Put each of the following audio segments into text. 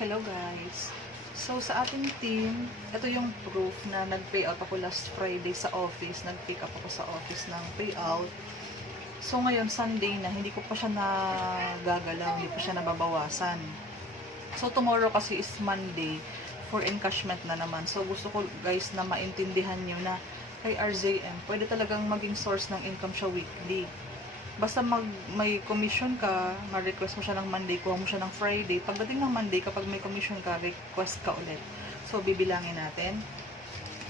Hello guys! So sa ating team, ito yung proof na nag-payout ako last Friday sa office. Nag-pick up ako sa office ng payout. So ngayon Sunday na, hindi ko pa siya nagagalaw, hindi pa siya nababawasan. So tomorrow kasi is Monday for encashment na naman. So gusto ko guys na maintindihan nyo na kay RZM, pwede talagang maging source ng income siya weekly. Basta may commission ka, ma-request mo siya ng Monday, kuha mo siya ng Friday. Pagdating ng Monday, kapag may commission ka, request ka ulit. So, bibilangin natin.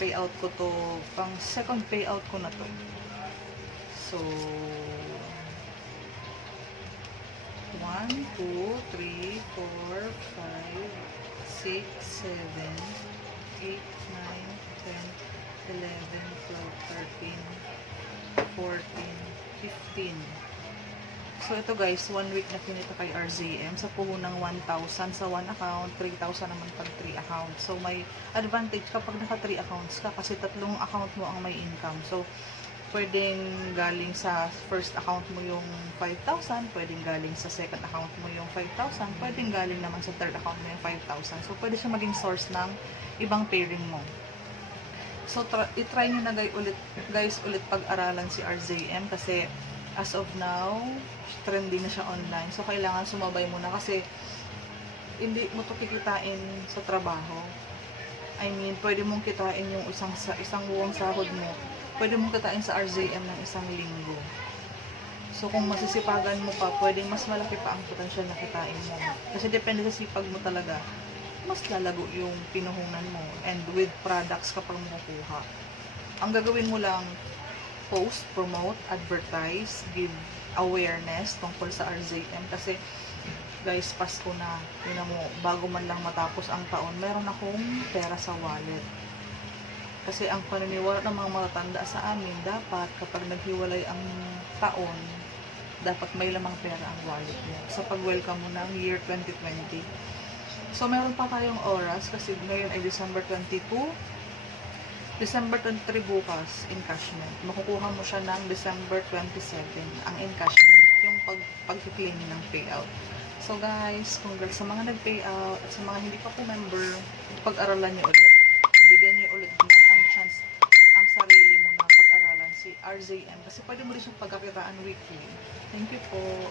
Payout ko to, pang second payout ko na to. So, 1, 2, 3, 4, 5, 6, 7, 8, 9, 10, 11, 12, 13, 14, 15. So, ito guys, 1 week na pinita kay RZM sa puhunang 1,000 sa 1 account, 3,000 naman pag 3 accounts. So, may advantage kapag naka 3 accounts ka kasi tatlong account mo ang may income. So, pwedeng galing sa first account mo yung 5,000, pwedeng galing sa second account mo yung 5,000, pwedeng galing naman sa third account mo yung 5,000. So, pwede siya maging source ng ibang pairing mo. So, itry nyo na guys ulit pag-aralan si RZM kasi as of now, trendy na siya online. So, kailangan sumabay muna kasi hindi mo to kikitain sa trabaho. I mean, pwede mong kitain yung isang buwang sahod mo. Pwede mong kitain sa RZM ng isang linggo. So, kung masisipagan mo pa, pwedeng mas malaki pa ang potensyal na kitain mo. Kasi depende sa sipag mo talaga, mas lalago yung pinuhunan mo. And with products kapag makukuha. Ang gagawin mo lang, post, promote, advertise, give awareness tungkol sa RZM. Kasi, guys, Pasko na. Yun mo, bago man lang matapos ang taon, meron akong pera sa wallet. Kasi ang paniniwala ng mga matatanda sa amin, dapat kapag naghiwalay ang taon, dapat may lamang pera ang wallet mo. Sa pag-welcome mo ng year 2020. So, meron pa tayong oras kasi ngayon ay December 22. December 23 bukas, encashment. Makukuha mo siya ng December 27, ang encashment, yung pag-claim ng payout. So guys, congrats sa mga nag-payout at sa mga hindi pa po member, pag-aralan nyo ulit. Bigyan nyo ulit ang chance ang sarili mo na pag-aralan si RZM kasi pwede mo rin siyang pagkakitaan weekly. Thank you po.